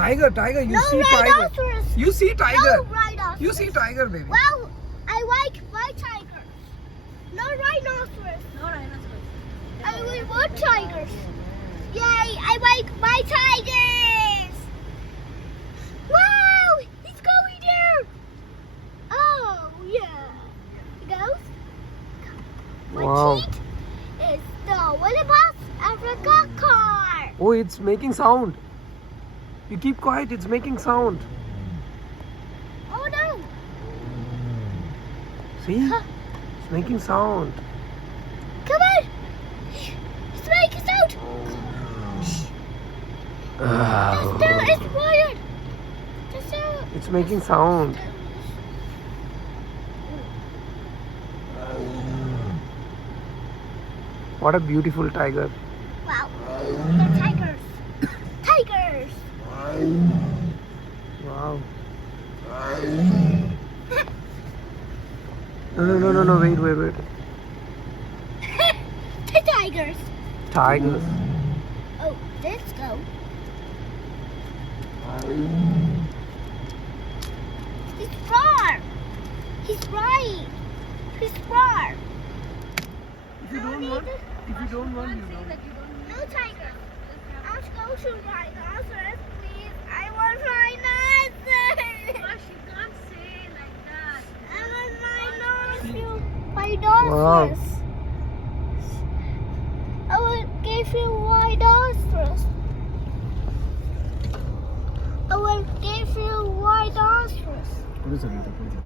Tiger. You No see tiger. rhinoceros. You see tiger. No rhinoceros. You see tiger, baby. Well, I like white tiger. No rhinoceros. No rhinoceros. I like white tigers. Yay! I like white tigers. Wow! He's going there. Oh yeah. He goes. Wow. What seat is the Willibus Africa car? Oh, it's making sound. You keep quiet. It's making sound. Oh no! See? It's making sound. Come on! It's making sound. The still is wired. The still. It's making sound. What a beautiful tiger. Wow. The tigers. Tigers. Wow. No. Wait. The tigers. Tigers. Oh, let's go. He's far. He's right. He's far. If you don't want, you don't. No tiger. Let's go to rhinoceros, please. I want rhinoceros. Gosh, you can't say like that. I want rhinoceros. I will give you rhinoceros. I will give you rhinoceros.